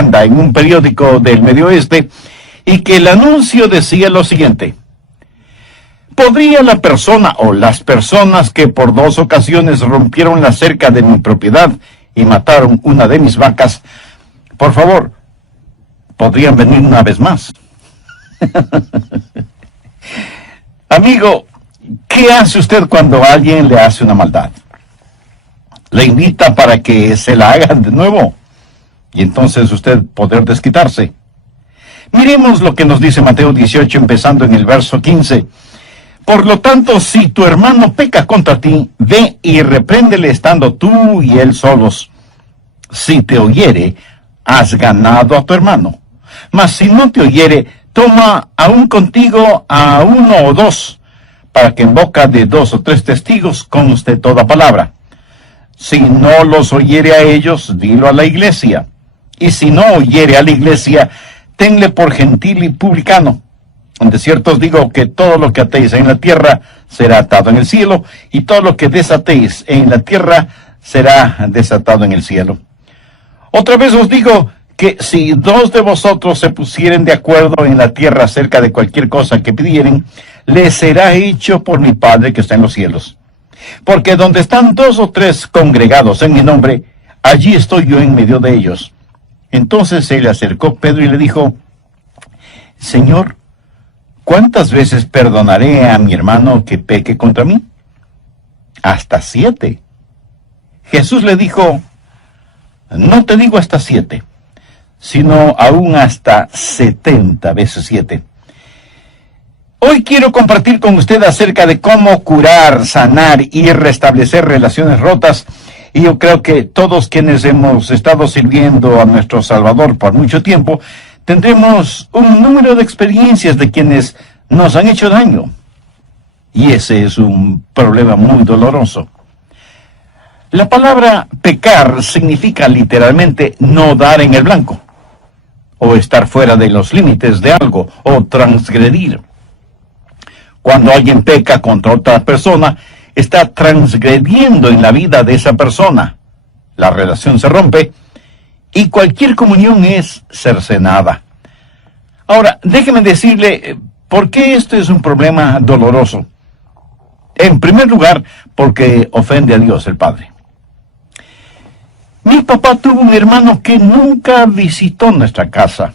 propaganda en un periódico del Medio Oeste y que el anuncio decía lo siguiente: ¿podría la persona o las personas que por 2 ocasiones rompieron la cerca de mi propiedad y mataron una de mis vacas, por favor, podrían venir una vez más? Amigo, ¿qué hace usted cuando alguien le hace una maldad? Le invita para que se la hagan de nuevo y entonces usted poder desquitarse. Miremos lo que nos dice Mateo 18, empezando en el verso 15. Por lo tanto, si tu hermano peca contra ti, ve y repréndele estando tú y él solos. Si te oyere, has ganado a tu hermano. Mas si no te oyere, toma aún contigo a 1 o 2, para que en boca de 2 o 3 testigos conste toda palabra. Si no los oyere a ellos, dilo a la iglesia. Y si no oyere a la iglesia, tenle por gentil y publicano. De cierto os digo que todo lo que atéis en la tierra será atado en el cielo, y todo lo que desatéis en la tierra será desatado en el cielo. Otra vez os digo que si 2 de vosotros se pusieren de acuerdo en la tierra acerca de cualquier cosa que pidieren, les será hecho por mi Padre que está en los cielos. Porque donde están 2 o 3 congregados en mi nombre, allí estoy yo en medio de ellos. Entonces se le acercó Pedro y le dijo: Señor, ¿cuántas veces perdonaré a mi hermano que peque contra mí? Hasta 7. Jesús le dijo: no te digo hasta 7, sino aún hasta 70 veces 7. Hoy quiero compartir con usted acerca de cómo curar, sanar y restablecer relaciones rotas. Y yo creo que todos quienes hemos estado sirviendo a nuestro Salvador por mucho tiempo, tendremos un número de experiencias de quienes nos han hecho daño. Y ese es un problema muy doloroso. La palabra pecar significa literalmente no dar en el blanco, o estar fuera de los límites de algo, o transgredir. Cuando alguien peca contra otra persona, está transgrediendo en la vida de esa persona. La relación se rompe y cualquier comunión es cercenada. Ahora, déjeme decirle por qué esto es un problema doloroso. En primer lugar, porque ofende a Dios el Padre. Mi papá tuvo un hermano que nunca visitó nuestra casa.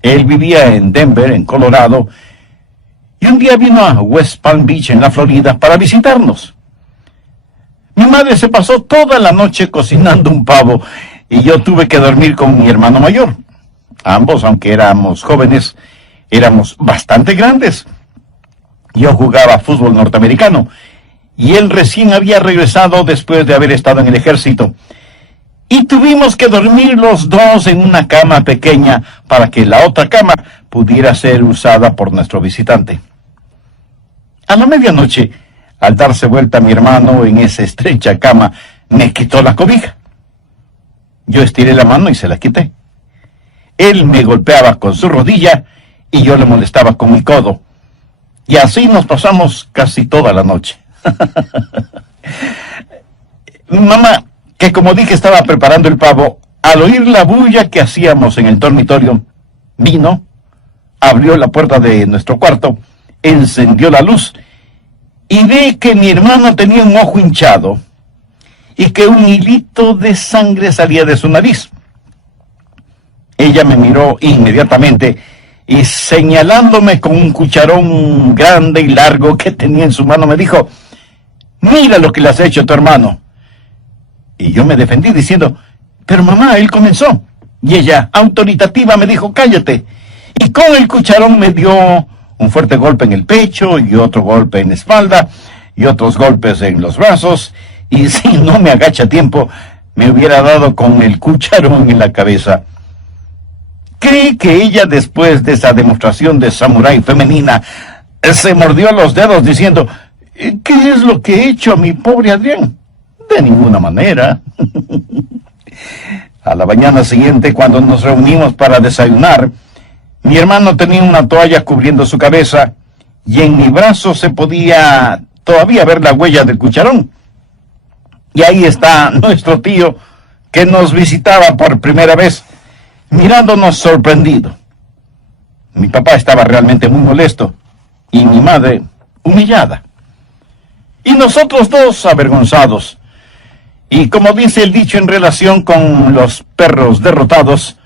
Él vivía en Denver, en Colorado, y un día vino a West Palm Beach, en la Florida, para visitarnos. Mi madre se pasó toda la noche cocinando un pavo, y yo tuve que dormir con mi hermano mayor. Ambos, aunque éramos jóvenes, éramos bastante grandes. Yo jugaba fútbol norteamericano, y él recién había regresado después de haber estado en el ejército. Y tuvimos que dormir los dos en una cama pequeña para que la otra cama pudiera ser usada por nuestro visitante. A la medianoche, al darse vuelta mi hermano en esa estrecha cama, me quitó la cobija. Yo estiré la mano y se la quité. Él me golpeaba con su rodilla y yo le molestaba con mi codo. Y así nos pasamos casi toda la noche. Mamá, que como dije estaba preparando el pavo, al oír la bulla que hacíamos en el dormitorio, vino, abrió la puerta de nuestro cuarto, encendió la luz y ve que mi hermano tenía un ojo hinchado y que un hilito de sangre salía de su nariz. Ella me miró inmediatamente y señalándome con un cucharón grande y largo que tenía en su mano me dijo: mira lo que le has hecho a tu hermano. Y yo me defendí diciendo: pero mamá, él comenzó. Y ella, autoritativa, me dijo: cállate. Y con el cucharón me dio un fuerte golpe en el pecho, y otro golpe en la espalda, y otros golpes en los brazos, y si no me agacha a tiempo, me hubiera dado con el cucharón en la cabeza. ¿Cree que ella, después de esa demostración de samurái femenina, se mordió los dedos diciendo: ¿qué es lo que he hecho a mi pobre Adrián? De ninguna manera. A la mañana siguiente, cuando nos reunimos para desayunar, mi hermano tenía una toalla cubriendo su cabeza y en mi brazo se podía todavía ver la huella del cucharón. Y ahí está nuestro tío que nos visitaba por primera vez mirándonos sorprendido. Mi papá estaba realmente muy molesto y mi madre humillada. Y nosotros dos avergonzados. Y como dice el dicho en relación con los perros derrotados,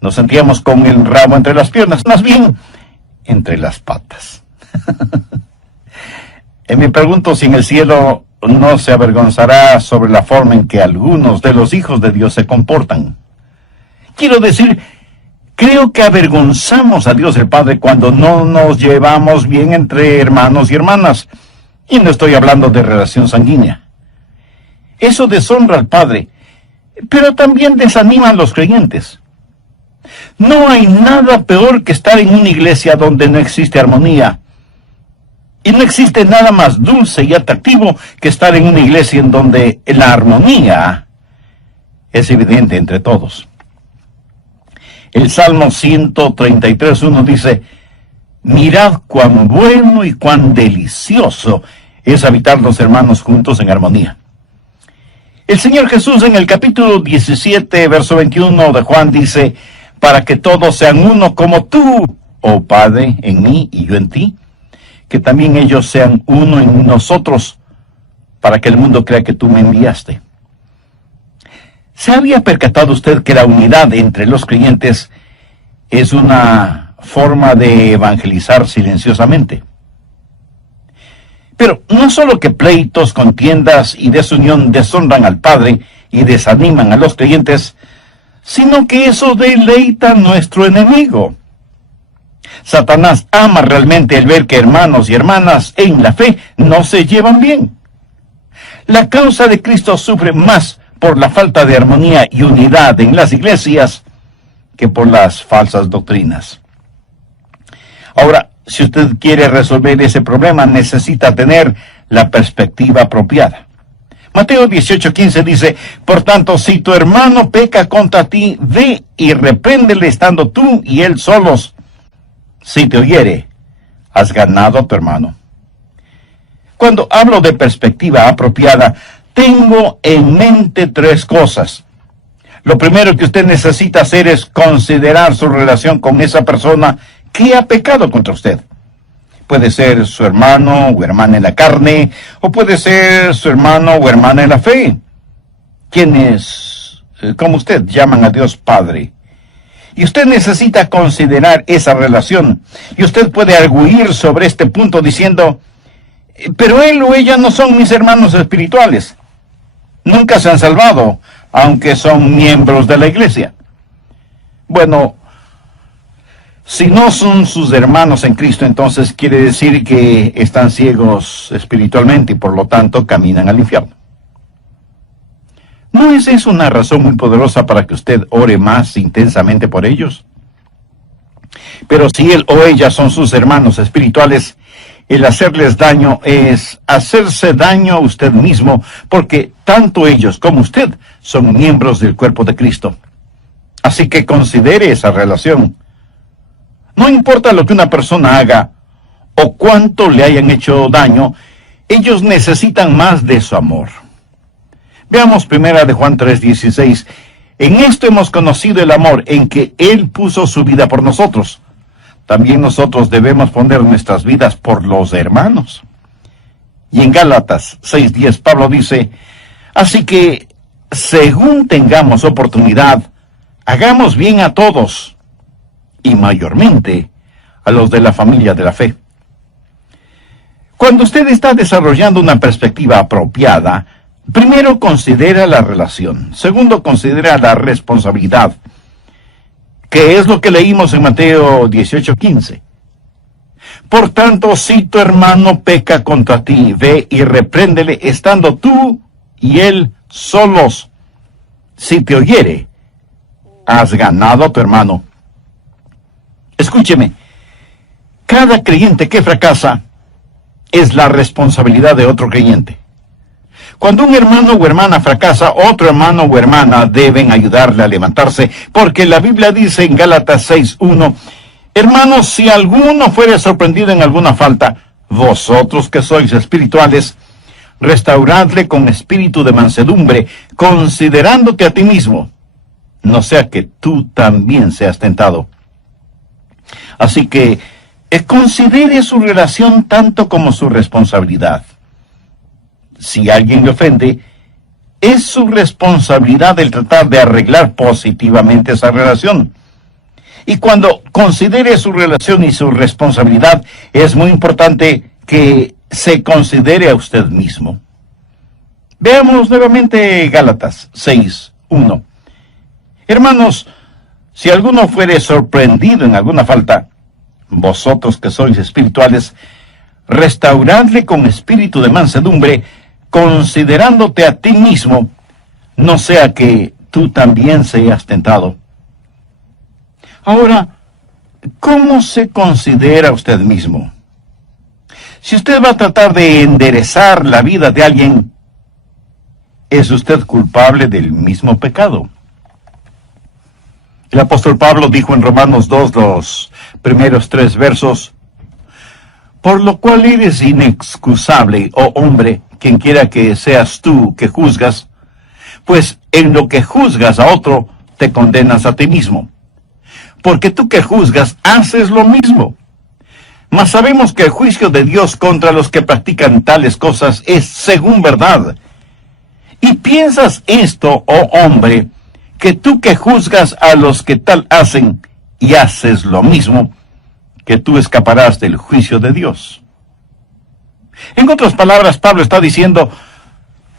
nos sentíamos con el rabo entre las piernas, más bien entre las patas. Y me pregunto si en el cielo no se avergonzará sobre la forma en que algunos de los hijos de Dios se comportan. Quiero decir, creo que avergonzamos a Dios el Padre cuando no nos llevamos bien entre hermanos y hermanas. Y no estoy hablando de relación sanguínea. Eso deshonra al Padre, pero también desanima a los creyentes. No hay nada peor que estar en una iglesia donde no existe armonía. Y no existe nada más dulce y atractivo que estar en una iglesia en donde la armonía es evidente entre todos. El Salmo 133:1 dice: mirad cuán bueno y cuán delicioso es habitar los hermanos juntos en armonía. El Señor Jesús en el capítulo 17, verso 21 de Juan dice: para que todos sean uno como tú, oh Padre, en mí y yo en ti, que también ellos sean uno en nosotros, para que el mundo crea que tú me enviaste. ¿Se había percatado usted que la unidad entre los creyentes es una forma de evangelizar silenciosamente? Pero no solo que pleitos, contiendas y desunión deshonran al Padre y desaniman a los creyentes, sino que eso deleita a nuestro enemigo. Satanás ama realmente el ver que hermanos y hermanas en la fe no se llevan bien. La causa de Cristo sufre más por la falta de armonía y unidad en las iglesias que por las falsas doctrinas. Ahora, si usted quiere resolver ese problema, necesita tener la perspectiva apropiada. Mateo 18:15 dice: por tanto, si tu hermano peca contra ti, ve y repréndele estando tú y él solos. Si te oyere, has ganado a tu hermano. Cuando hablo de perspectiva apropiada, tengo en mente tres cosas. Lo primero que usted necesita hacer es considerar su relación con esa persona que ha pecado contra usted. Puede ser su hermano o hermana en la carne, o puede ser su hermano o hermana en la fe, quienes, como usted, llaman a Dios Padre. Y usted necesita considerar esa relación. Y usted puede arguir sobre este punto diciendo: pero él o ella no son mis hermanos espirituales. Nunca se han salvado, aunque son miembros de la iglesia. Bueno, si no son sus hermanos en Cristo, entonces quiere decir que están ciegos espiritualmente y por lo tanto caminan al infierno. ¿No es eso una razón muy poderosa para que usted ore más intensamente por ellos? Pero si él o ella son sus hermanos espirituales, el hacerles daño es hacerse daño a usted mismo, porque tanto ellos como usted son miembros del cuerpo de Cristo. Así que considere esa relación. No importa lo que una persona haga o cuánto le hayan hecho daño, ellos necesitan más de su amor. Veamos primera de Juan 3:16. En esto hemos conocido el amor, en que Él puso su vida por nosotros. También nosotros debemos poner nuestras vidas por los hermanos. Y en Gálatas 6:10 Pablo dice: así que, según tengamos oportunidad, hagamos bien a todos, y mayormente a los de la familia de la fe. Cuando usted está desarrollando una perspectiva apropiada, primero considera la relación, segundo considera la responsabilidad, que es lo que leímos en Mateo 18:15. Por tanto, si tu hermano peca contra ti, ve y repréndele estando tú y él solos. Si te oyere, has ganado a tu hermano. Escúcheme, cada creyente que fracasa es la responsabilidad de otro creyente. Cuando un hermano o hermana fracasa, otro hermano o hermana deben ayudarle a levantarse, porque la Biblia dice en Gálatas 6:1, hermanos, si alguno fuere sorprendido en alguna falta, vosotros que sois espirituales, restauradle con espíritu de mansedumbre, considerándote a ti mismo, no sea que tú también seas tentado. Así que considere su relación tanto como su responsabilidad. Si alguien le ofende, es su responsabilidad el tratar de arreglar positivamente esa relación. Y cuando considere su relación y su responsabilidad, es muy importante que se considere a usted mismo. Veamos nuevamente Gálatas 6:1. Hermanos, si alguno fuere sorprendido en alguna falta, vosotros que sois espirituales, restauradle con espíritu de mansedumbre, considerándote a ti mismo, no sea que tú también seas tentado. Ahora, ¿cómo se considera usted mismo? Si usted va a tratar de enderezar la vida de alguien, ¿es usted culpable del mismo pecado? El apóstol Pablo dijo en Romanos 2, los primeros 3 versos, por lo cual eres inexcusable, oh hombre, quien quiera que seas tú que juzgas, pues en lo que juzgas a otro, te condenas a ti mismo. Porque tú que juzgas, haces lo mismo. Mas sabemos que el juicio de Dios contra los que practican tales cosas es según verdad. Y piensas esto, oh hombre, que tú que juzgas a los que tal hacen y haces lo mismo, que tú escaparás del juicio de Dios. En otras palabras, Pablo está diciendo,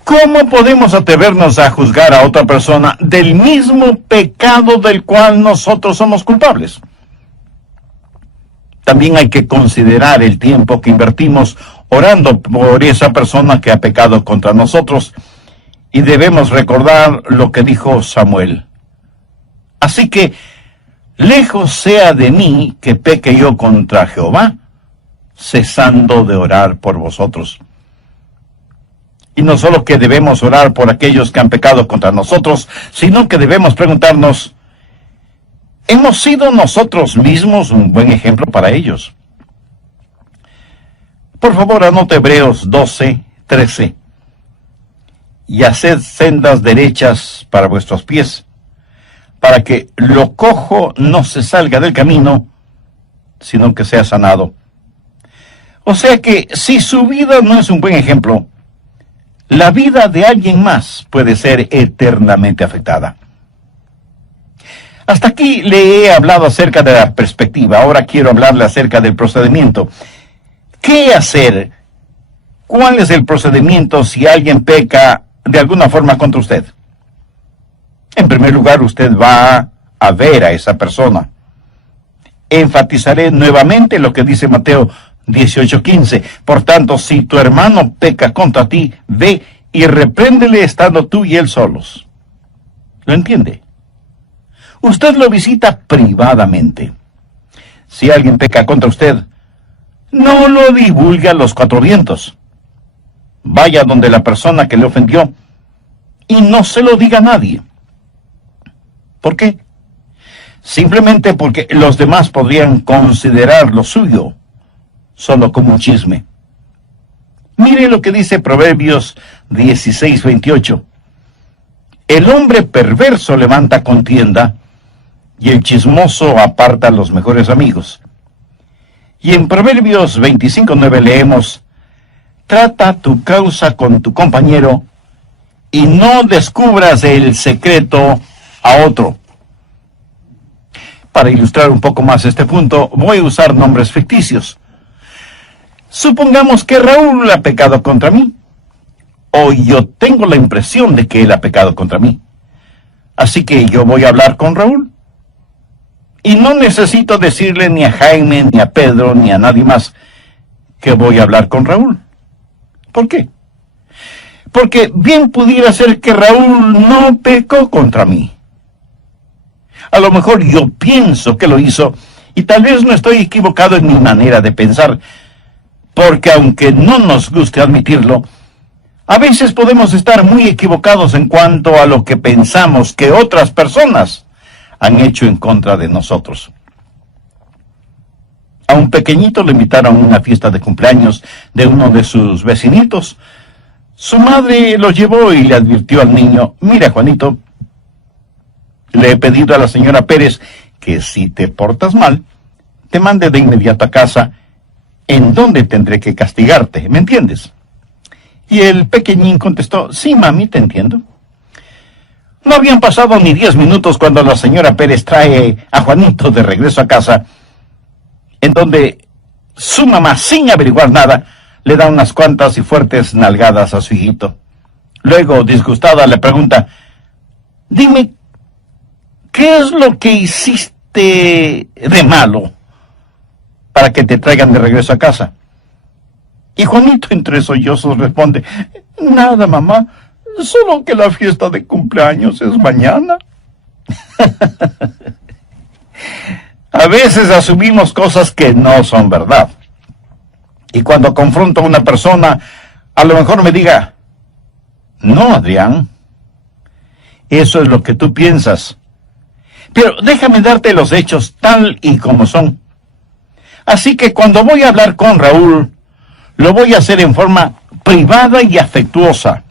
¿cómo podemos atrevernos a juzgar a otra persona del mismo pecado del cual nosotros somos culpables? También hay que considerar el tiempo que invertimos orando por esa persona que ha pecado contra nosotros, y debemos recordar lo que dijo Samuel. Así que, lejos sea de mí que peque yo contra Jehová, cesando de orar por vosotros. Y no solo que debemos orar por aquellos que han pecado contra nosotros, sino que debemos preguntarnos, ¿hemos sido nosotros mismos un buen ejemplo para ellos? Por favor, anote Hebreos 12:13. Y haced sendas derechas para vuestros pies, para que lo cojo no se salga del camino, sino que sea sanado. O sea que si su vida no es un buen ejemplo, la vida de alguien más puede ser eternamente afectada. Hasta aquí le he hablado acerca de la perspectiva. Ahora quiero hablarle acerca del procedimiento. ¿Qué hacer? ¿Cuál es el procedimiento si alguien peca de alguna forma contra usted? En primer lugar, usted va a ver a esa persona. Enfatizaré nuevamente lo que dice Mateo 18:15. Por tanto, si tu hermano peca contra ti, ve y repréndele estando tú y él solos. ¿Lo entiende? Usted lo visita privadamente. Si alguien peca contra usted, no lo divulgue a los 4 vientos. Vaya donde la persona que le ofendió y no se lo diga a nadie. ¿Por qué? Simplemente porque los demás podrían considerar lo suyo solo como un chisme. Mire lo que dice Proverbios 16:28. El hombre perverso levanta contienda, y el chismoso aparta a los mejores amigos. Y en Proverbios 25:9 leemos, trata tu causa con tu compañero, y no descubras el secreto a otro. Para ilustrar un poco más este punto, voy a usar nombres ficticios. Supongamos que Raúl ha pecado contra mí, o yo tengo la impresión de que él ha pecado contra mí. Así que yo voy a hablar con Raúl. Y no necesito decirle ni a Jaime, ni a Pedro, ni a nadie más que voy a hablar con Raúl. ¿Por qué? Porque bien pudiera ser que Raúl no pecó contra mí. A lo mejor yo pienso que lo hizo, y tal vez no estoy equivocado en mi manera de pensar, porque aunque no nos guste admitirlo, a veces podemos estar muy equivocados en cuanto a lo que pensamos que otras personas han hecho en contra de nosotros. A un pequeñito le invitaron a una fiesta de cumpleaños de uno de sus vecinitos. Su madre lo llevó y le advirtió al niño, mira Juanito, Le he pedido a la señora Pérez que si te portas mal, te mande de inmediato a casa, en donde tendré que castigarte, ¿me entiendes? Y el pequeñín contestó, sí, mami, te entiendo. No habían pasado ni 10 minutos cuando la señora Pérez trae a Juanito de regreso a casa, en donde su mamá, sin averiguar nada, le da unas cuantas y fuertes nalgadas a su hijito. Luego, disgustada, le pregunta, dime, ¿qué es lo que hiciste de malo para que te traigan de regreso a casa? Y Juanito, entre sollozos, responde, nada, mamá, solo que la fiesta de cumpleaños es mañana. A veces asumimos cosas que no son verdad. Y cuando confronto a una persona, a lo mejor me diga, no, Adrián, eso es lo que tú piensas. Pero déjame darte los hechos tal y como son. Así que cuando voy a hablar con Raúl, lo voy a hacer en forma privada y afectuosa.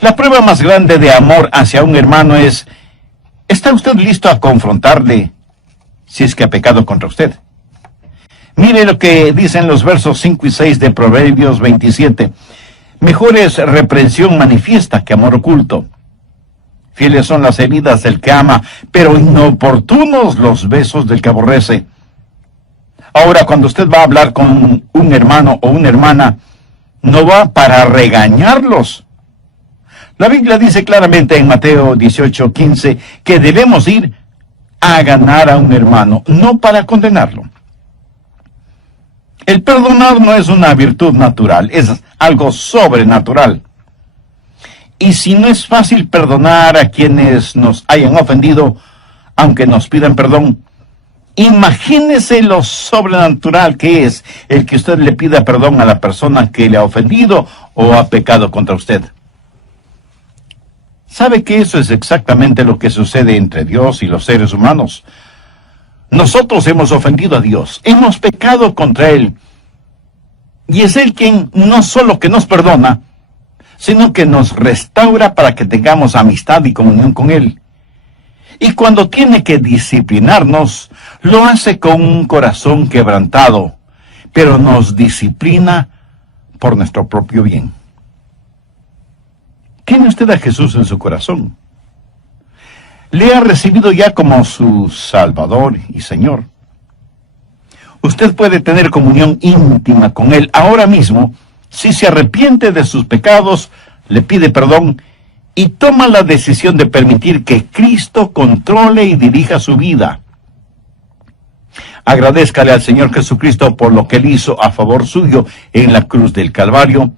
La prueba más grande de amor hacia un hermano es, ¿está usted listo a confrontarle si es que ha pecado contra usted? Mire lo que dicen los versos 5 y 6 de Proverbios 27. Mejor es reprensión manifiesta que amor oculto. Fieles son las heridas del que ama, pero inoportunos los besos del que aborrece. Ahora, cuando usted va a hablar con un hermano o una hermana, no va para regañarlos. La Biblia dice claramente en Mateo 18:15 que debemos ir a ganar a un hermano, no para condenarlo. El perdonar no es una virtud natural, es algo sobrenatural. Y si no es fácil perdonar a quienes nos hayan ofendido, aunque nos pidan perdón, imagínese lo sobrenatural que es el que usted le pida perdón a la persona que le ha ofendido o ha pecado contra usted. ¿Sabe que eso es exactamente lo que sucede entre Dios y los seres humanos? Nosotros hemos ofendido a Dios, hemos pecado contra Él. Y es Él quien no solo que nos perdona, sino que nos restaura para que tengamos amistad y comunión con Él. Y cuando tiene que disciplinarnos, lo hace con un corazón quebrantado, pero nos disciplina por nuestro propio bien. ¿Tiene usted a Jesús en su corazón? ¿Le ha recibido ya como su Salvador y Señor? Usted puede tener comunión íntima con Él ahora mismo si se arrepiente de sus pecados, le pide perdón y toma la decisión de permitir que Cristo controle y dirija su vida. Agradézcale al Señor Jesucristo por lo que Él hizo a favor suyo en la cruz del Calvario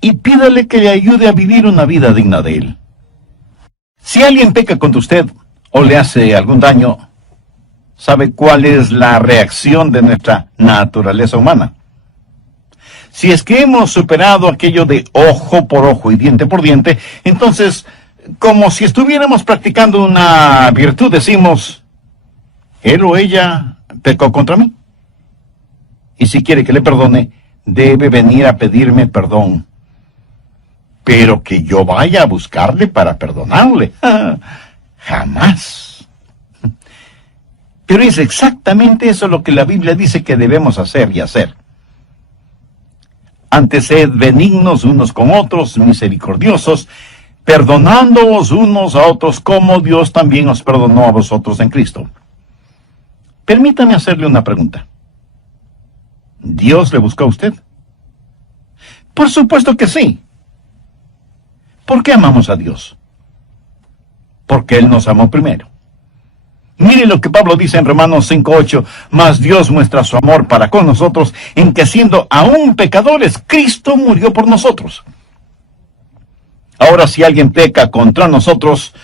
y pídale que le ayude a vivir una vida digna de Él. Si alguien peca contra usted o le hace algún daño, ¿sabe cuál es la reacción de nuestra naturaleza humana? Si es que hemos superado aquello de ojo por ojo y diente por diente, entonces, como si estuviéramos practicando una virtud, decimos, él o ella pecó contra mí. Y si quiere que le perdone, debe venir a pedirme perdón. Pero que yo vaya a buscarle para perdonarle, jamás. Pero es exactamente eso lo que la Biblia dice que debemos hacer y hacer. Antes sed benignos unos con otros, misericordiosos, perdonándoos unos a otros como Dios también os perdonó a vosotros en Cristo. Permítame hacerle una pregunta. ¿Dios le buscó a usted? Por supuesto que sí. ¿Por qué amamos a Dios? Porque Él nos amó primero. Mire lo que Pablo dice en Romanos 5:8, mas Dios muestra su amor para con nosotros en que siendo aún pecadores, Cristo murió por nosotros. Ahora si alguien peca contra nosotros,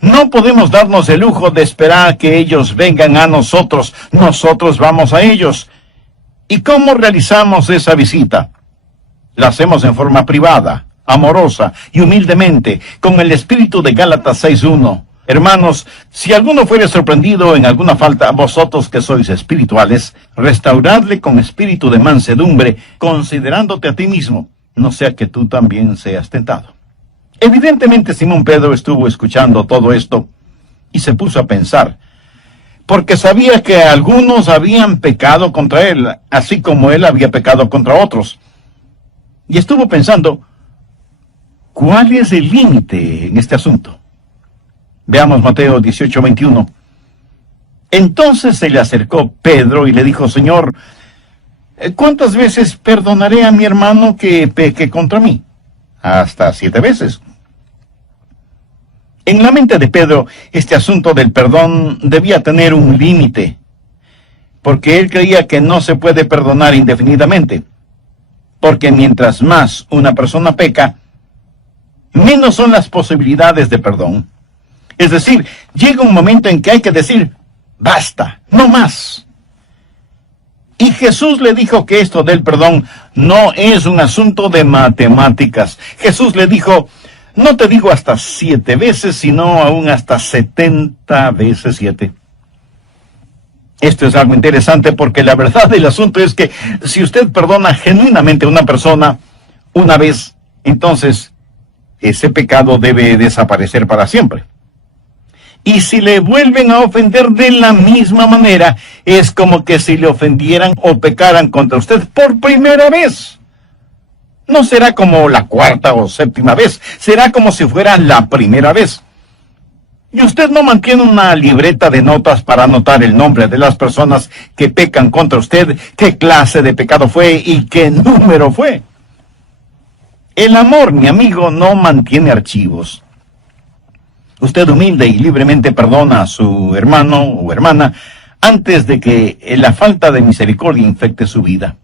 no podemos darnos el lujo de esperar que ellos vengan a nosotros, nosotros vamos a ellos. ¿Y cómo realizamos esa visita? La hacemos en forma privada, amorosa y humildemente, con el espíritu de Gálatas 6:1. Hermanos, si alguno fuere sorprendido en alguna falta, vosotros que sois espirituales, restauradle con espíritu de mansedumbre, considerándote a ti mismo, no sea que tú también seas tentado. Evidentemente Simón Pedro estuvo escuchando todo esto, Y se puso a pensar, porque sabía que algunos habían pecado contra él, así como él había pecado contra otros. Y estuvo pensando, ¿cuál es el límite en este asunto? Veamos Mateo 18:21. Entonces se le acercó Pedro y le dijo, Señor, ¿cuántas veces perdonaré a mi hermano que peque contra mí? Hasta 7 veces. En la mente de Pedro, este asunto del perdón debía tener un límite, porque él creía que no se puede perdonar indefinidamente, porque mientras más una persona peca, menos son las posibilidades de perdón. Es decir, llega un momento en que hay que decir, basta, no más. Y Jesús le dijo que esto del perdón no es un asunto de matemáticas. Jesús le dijo, no te digo hasta 7 veces, sino aún hasta 70 veces 7. Esto es algo interesante porque la verdad del asunto es que si usted perdona genuinamente a una persona una vez, entonces ese pecado debe desaparecer para siempre. Y si le vuelven a ofender de la misma manera, es como que si le ofendieran o pecaran contra usted por primera vez. No será como la 4ª o 7ª vez, será como si fuera la primera vez. Y usted no mantiene una libreta de notas para anotar el nombre de las personas que pecan contra usted, qué clase de pecado fue y qué número fue. El amor, mi amigo, no mantiene archivos. Usted humilde y libremente perdona a su hermano o hermana antes de que la falta de misericordia infecte su vida.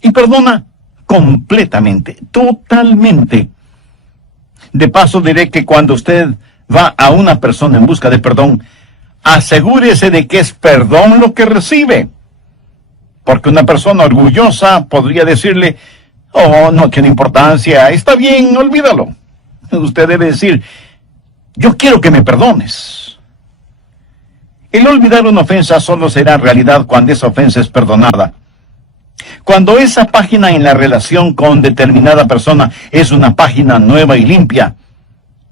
Y perdona completamente, totalmente. De paso diré que cuando usted va a una persona en busca de perdón, asegúrese de que es perdón lo que recibe. Porque una persona orgullosa podría decirle, oh, no tiene importancia, está bien, olvídalo. Usted debe decir, yo quiero que me perdones. El olvidar una ofensa solo será realidad cuando esa ofensa es perdonada. Cuando esa página en la relación con determinada persona es una página nueva y limpia,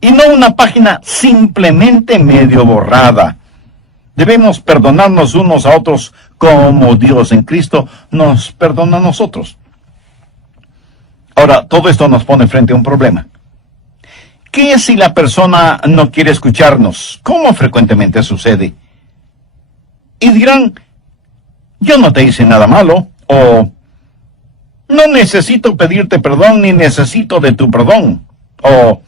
y no una página simplemente medio borrada. Debemos perdonarnos unos a otros como Dios en Cristo nos perdona a nosotros. Ahora, todo esto nos pone frente a un problema. ¿Qué si la persona no quiere escucharnos? ¿Cómo frecuentemente sucede? Y dirán, yo no te hice nada malo, o no necesito pedirte perdón ni necesito de tu perdón, o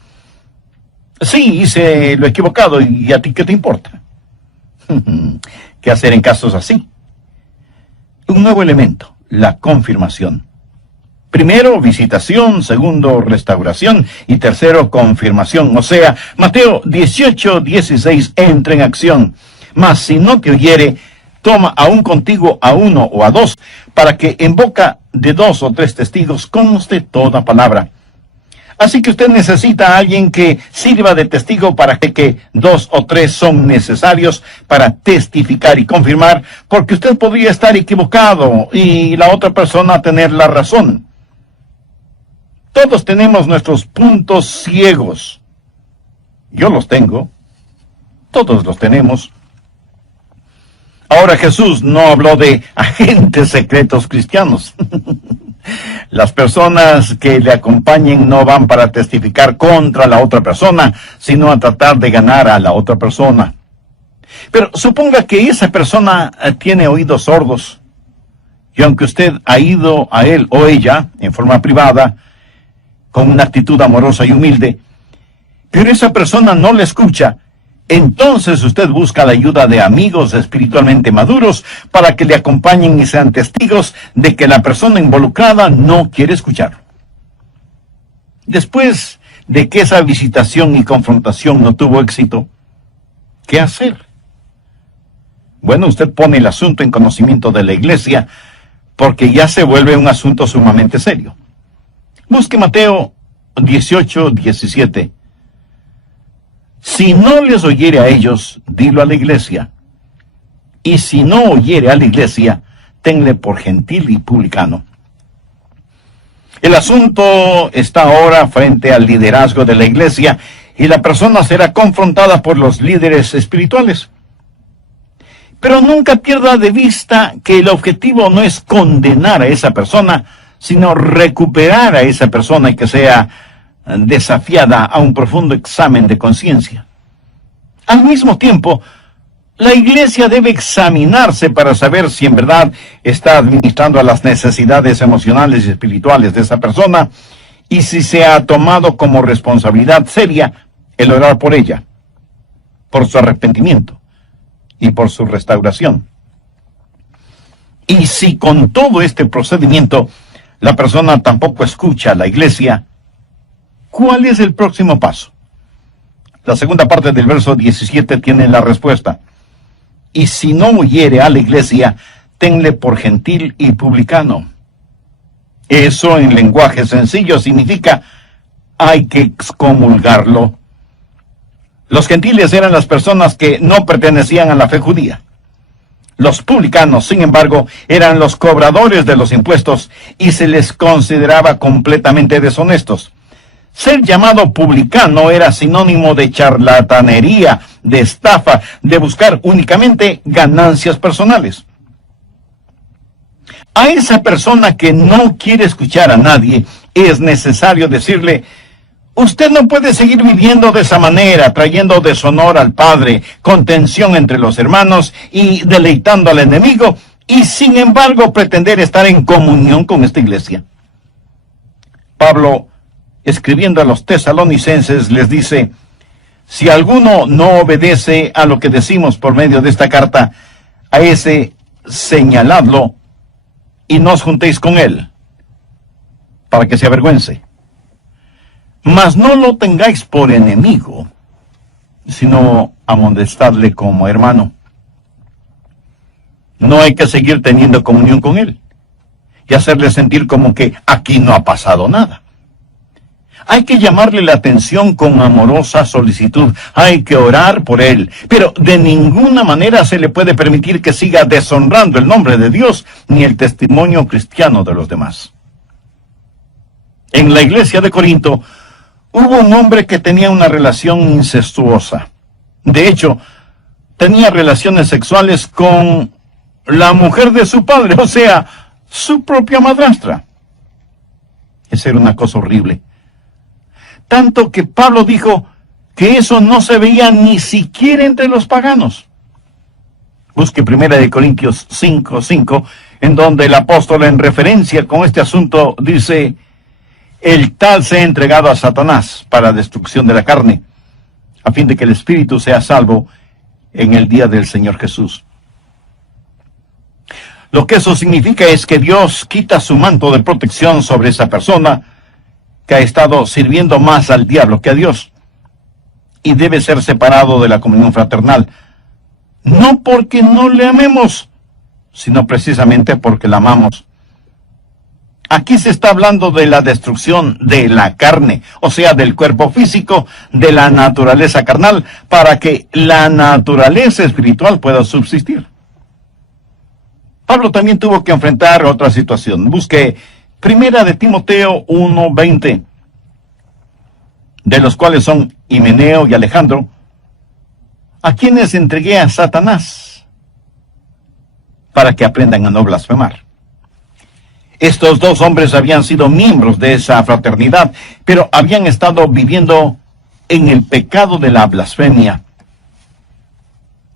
sí, hice lo equivocado y a ti qué te importa. ¿Qué hacer en casos así? Un nuevo elemento, la confirmación. Primero, visitación, segundo, restauración y tercero, confirmación. O sea, Mateo 18:16 entra en acción. Mas si no te oyere, toma aún contigo a 1 o a 2, para que en boca de 2 o 3 testigos conste toda palabra. Así que usted necesita a alguien que sirva de testigo para que 2 o 3 son necesarios para testificar y confirmar, porque usted podría estar equivocado y la otra persona tener la razón. Todos tenemos nuestros puntos ciegos. Yo los tengo. Todos los tenemos. Ahora Jesús no habló de agentes secretos cristianos. Las personas que le acompañen no van para testificar contra la otra persona, sino a tratar de ganar a la otra persona. Pero suponga que esa persona tiene oídos sordos, y aunque usted ha ido a él o ella en forma privada, con una actitud amorosa y humilde, pero esa persona no le escucha, entonces usted busca la ayuda de amigos espiritualmente maduros para que le acompañen y sean testigos de que la persona involucrada no quiere escuchar. Después de que esa visitación y confrontación no tuvo éxito, ¿qué hacer? Bueno, usted pone el asunto en conocimiento de la iglesia porque ya se vuelve un asunto sumamente serio. Busque Mateo 18:17. Si no les oyere a ellos, dilo a la iglesia. Y si no oyere a la iglesia, tenle por gentil y publicano. El asunto está ahora frente al liderazgo de la iglesia y la persona será confrontada por los líderes espirituales. Pero nunca pierda de vista que el objetivo no es condenar a esa persona, sino recuperar a esa persona y que sea desafiada a un profundo examen de conciencia. Al mismo tiempo, la iglesia debe examinarse para saber si en verdad está administrando a las necesidades emocionales y espirituales de esa persona y si se ha tomado como responsabilidad seria el orar por ella, por su arrepentimiento y por su restauración. Y si con todo este procedimiento la persona tampoco escucha a la iglesia, ¿cuál es el próximo paso? La segunda parte del verso 17 tiene la respuesta. Y si no oyere a la iglesia, tenle por gentil y publicano. Eso en lenguaje sencillo significa hay que excomulgarlo. Los gentiles eran las personas que no pertenecían a la fe judía. Los publicanos, sin embargo, eran los cobradores de los impuestos y se les consideraba completamente deshonestos. Ser llamado publicano era sinónimo de charlatanería, de estafa, de buscar únicamente ganancias personales. A esa persona que no quiere escuchar a nadie, es necesario decirle: usted no puede seguir viviendo de esa manera, trayendo deshonor al Padre, contención entre los hermanos y deleitando al enemigo, y sin embargo pretender estar en comunión con esta iglesia. Pablo, escribiendo a los tesalonicenses, les dice: si alguno no obedece a lo que decimos por medio de esta carta, a ese señaladlo y no os juntéis con él, para que se avergüence. Mas no lo tengáis por enemigo, sino amonestadle como hermano. No hay que seguir teniendo comunión con él y hacerle sentir como que aquí no ha pasado nada. Hay que llamarle la atención con amorosa solicitud. Hay que orar por él. Pero de ninguna manera se le puede permitir que siga deshonrando el nombre de Dios ni el testimonio cristiano de los demás. En la iglesia de Corinto hubo un hombre que tenía una relación incestuosa. De hecho, tenía relaciones sexuales con la mujer de su padre, o sea, su propia madrastra. Esa era una cosa horrible. Tanto que Pablo dijo que eso no se veía ni siquiera entre los paganos. Busque 1 Corintios 5:5, en donde el apóstol, en referencia con este asunto, dice: el tal se ha entregado a Satanás para destrucción de la carne, a fin de que el espíritu sea salvo en el día del Señor Jesús. Lo que eso significa es que Dios quita su manto de protección sobre esa persona que ha estado sirviendo más al diablo que a Dios, y debe ser separado de la comunión fraternal, no porque no le amemos, sino precisamente porque la amamos. Aquí se está hablando de la destrucción de la carne, o sea, del cuerpo físico, de la naturaleza carnal, para que la naturaleza espiritual pueda subsistir. Pablo también tuvo que enfrentar otra situación. Busque 1 Timoteo 1:20, de los cuales son Himeneo y Alejandro, a quienes entregué a Satanás, para que aprendan a no blasfemar. Estos dos hombres habían sido miembros de esa fraternidad, pero habían estado viviendo en el pecado de la blasfemia.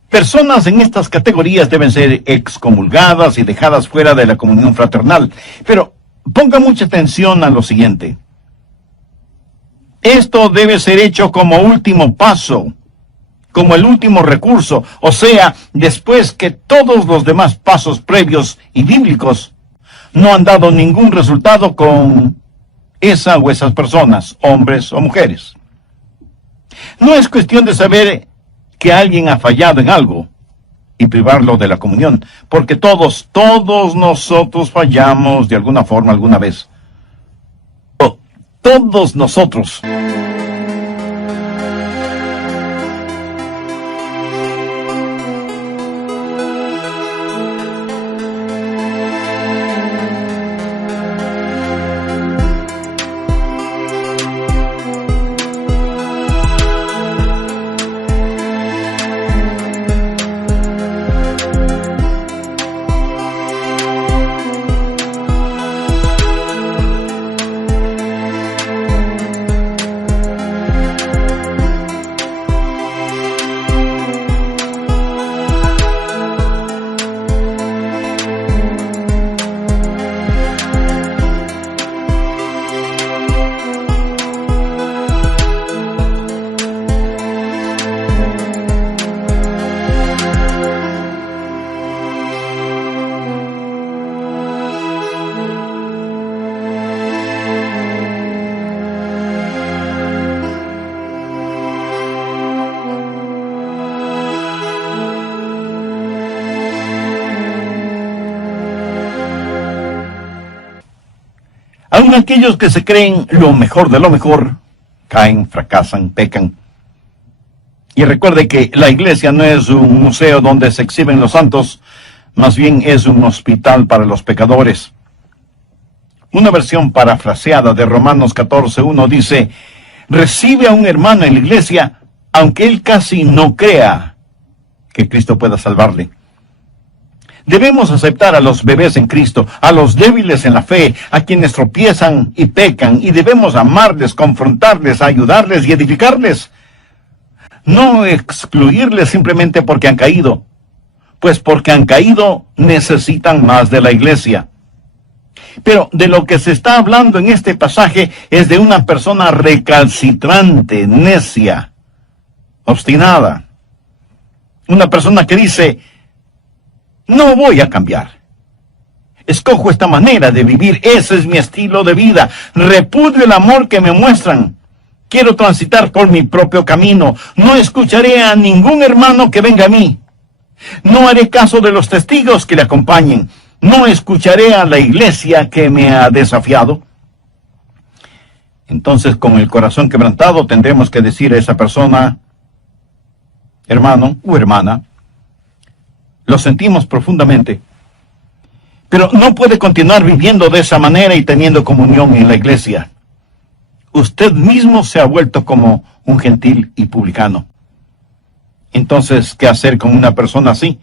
Personas en estas categorías deben ser excomulgadas y dejadas fuera de la comunión fraternal. Pero ponga mucha atención a lo siguiente. Esto debe ser hecho como último paso, como el último recurso, o sea, después que todos los demás pasos previos y bíblicos no han dado ningún resultado con esa o esas personas, hombres o mujeres. No es cuestión de saber que alguien ha fallado en algo y privarlo de la comunión, porque todos nosotros fallamos de alguna forma alguna vez. Todos nosotros. Aun aquellos que se creen lo mejor de lo mejor, caen, fracasan, pecan. Y recuerde que la iglesia no es un museo donde se exhiben los santos, más bien es un hospital para los pecadores. Una versión parafraseada de Romanos 14:1 dice: recibe a un hermano en la iglesia, aunque él casi no crea que Cristo pueda salvarle. Debemos aceptar a los bebés en Cristo, a los débiles en la fe, a quienes tropiezan y pecan, y debemos amarles, confrontarles, ayudarles y edificarles. No excluirles simplemente porque han caído, pues porque han caído necesitan más de la iglesia. Pero de lo que se está hablando en este pasaje es de una persona recalcitrante, necia, obstinada. Una persona que dice: no voy a cambiar. Escojo esta manera de vivir, ese es mi estilo de vida. Repudio el amor que me muestran. Quiero transitar por mi propio camino. No escucharé a ningún hermano que venga a mí. No haré caso de los testigos que le acompañen. No escucharé a la iglesia que me ha desafiado. Entonces, con el corazón quebrantado, tendremos que decir a esa persona: hermano o hermana, lo sentimos profundamente, pero no puede continuar viviendo de esa manera y teniendo comunión en la iglesia. Usted mismo se ha vuelto como un gentil y publicano. Entonces, ¿qué hacer con una persona así?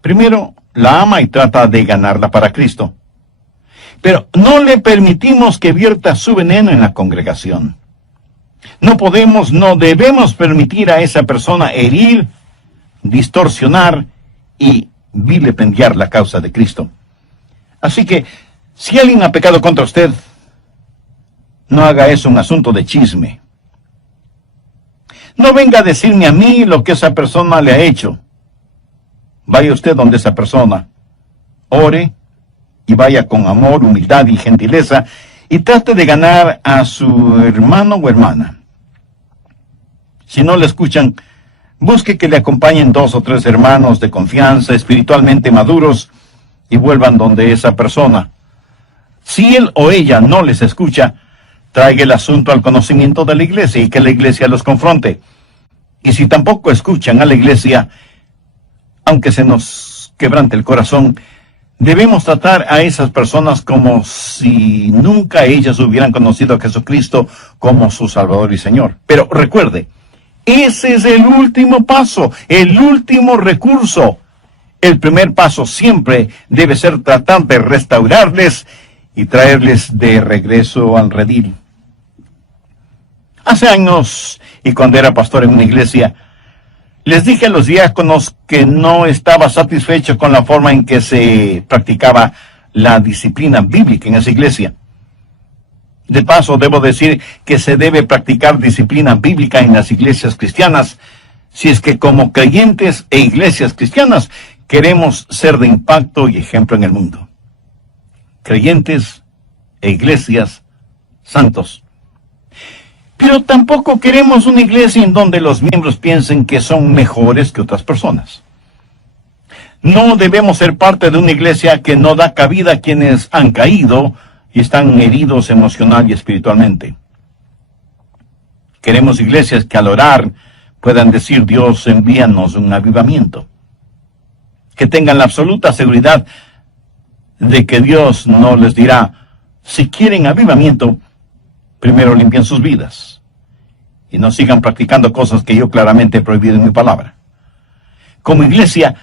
Primero, la ama y trata de ganarla para Cristo. Pero no le permitimos que vierta su veneno en la congregación. No podemos, no debemos permitir a esa persona herir, distorsionar y vilipendiar la causa de Cristo. Así que, si alguien ha pecado contra usted, no haga eso un asunto de chisme. No venga a decirme a mí lo que esa persona le ha hecho. Vaya usted donde esa persona, ore y vaya con amor, humildad y gentileza y trate de ganar a su hermano o hermana. Si no le escuchan, busque que le acompañen 2 o 3 hermanos de confianza, espiritualmente maduros, y vuelvan donde esa persona. Si él o ella no les escucha, traiga el asunto al conocimiento de la iglesia y que la iglesia los confronte. Y si tampoco escuchan a la iglesia, aunque se nos quebrante el corazón, debemos tratar a esas personas como si nunca ellas hubieran conocido a Jesucristo como su Salvador y Señor. Pero recuerde, ese es el último paso, el último recurso. El primer paso siempre debe ser tratar de restaurarles y traerles de regreso al redil. Hace años, y cuando era pastor en una iglesia, les dije a los diáconos que no estaba satisfecho con la forma en que se practicaba la disciplina bíblica en esa iglesia. De paso, debo decir que se debe practicar disciplina bíblica en las iglesias cristianas, si es que como creyentes e iglesias cristianas queremos ser de impacto y ejemplo en el mundo. Creyentes e iglesias santos. Pero tampoco queremos una iglesia en donde los miembros piensen que son mejores que otras personas. No debemos ser parte de una iglesia que no da cabida a quienes han caído y están heridos emocional y espiritualmente. Queremos iglesias que al orar puedan decir: Dios, envíanos un avivamiento. Que tengan la absoluta seguridad de que Dios no les dirá: si quieren avivamiento, primero limpien sus vidas y no sigan practicando cosas que yo claramente he prohibido en mi palabra. Como iglesia,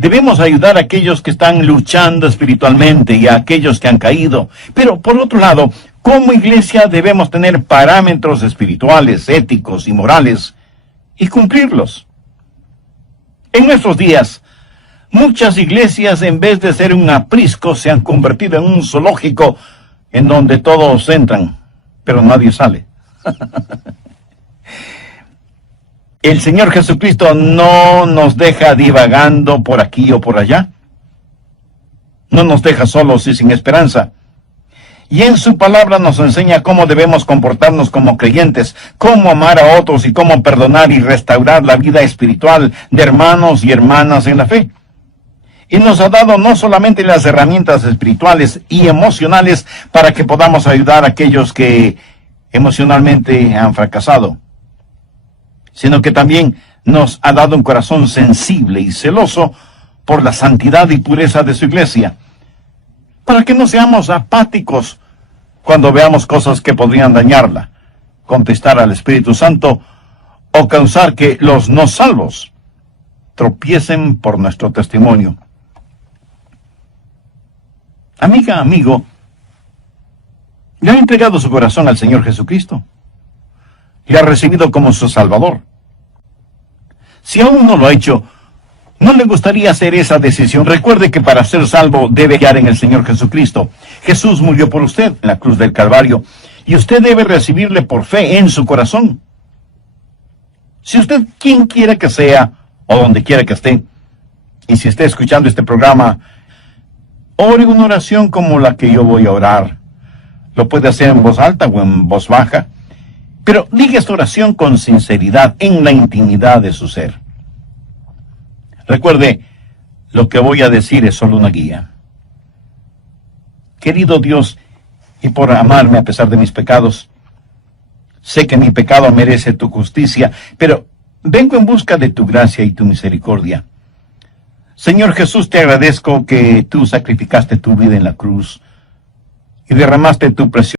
Debemos ayudar a aquellos que están luchando espiritualmente y a aquellos que han caído. Pero, por otro lado, como iglesia debemos tener parámetros espirituales, éticos y morales y cumplirlos. En nuestros días, muchas iglesias, en vez de ser un aprisco, se han convertido en un zoológico en donde todos entran, pero nadie sale. El Señor Jesucristo no nos deja divagando por aquí o por allá. No nos deja solos y sin esperanza. Y en su palabra nos enseña cómo debemos comportarnos como creyentes, cómo amar a otros y cómo perdonar y restaurar la vida espiritual de hermanos y hermanas en la fe. Y nos ha dado no solamente las herramientas espirituales y emocionales para que podamos ayudar a aquellos que emocionalmente han fracasado, sino que también nos ha dado un corazón sensible y celoso por la santidad y pureza de su iglesia, para que no seamos apáticos cuando veamos cosas que podrían dañarla, contestar al Espíritu Santo o causar que los no salvos tropiecen por nuestro testimonio. Amiga, amigo, ¿le ha entregado su corazón al Señor Jesucristo? ¿Le ha recibido como su Salvador? Si aún no lo ha hecho, ¿no le gustaría hacer esa decisión? Recuerde que para ser salvo debe guiar en el Señor Jesucristo. Jesús murió por usted en la cruz del Calvario, y usted debe recibirle por fe en su corazón. Si usted, quien quiera que sea, o donde quiera que esté, y si esté escuchando este programa, ore una oración como la que yo voy a orar. Lo puede hacer en voz alta o en voz baja, pero diga esta oración con sinceridad, en la intimidad de su ser. Recuerde, lo que voy a decir es solo una guía. Querido Dios, y por amarme a pesar de mis pecados, sé que mi pecado merece tu justicia, pero vengo en busca de tu gracia y tu misericordia. Señor Jesús, te agradezco que tú sacrificaste tu vida en la cruz y derramaste tu preciosa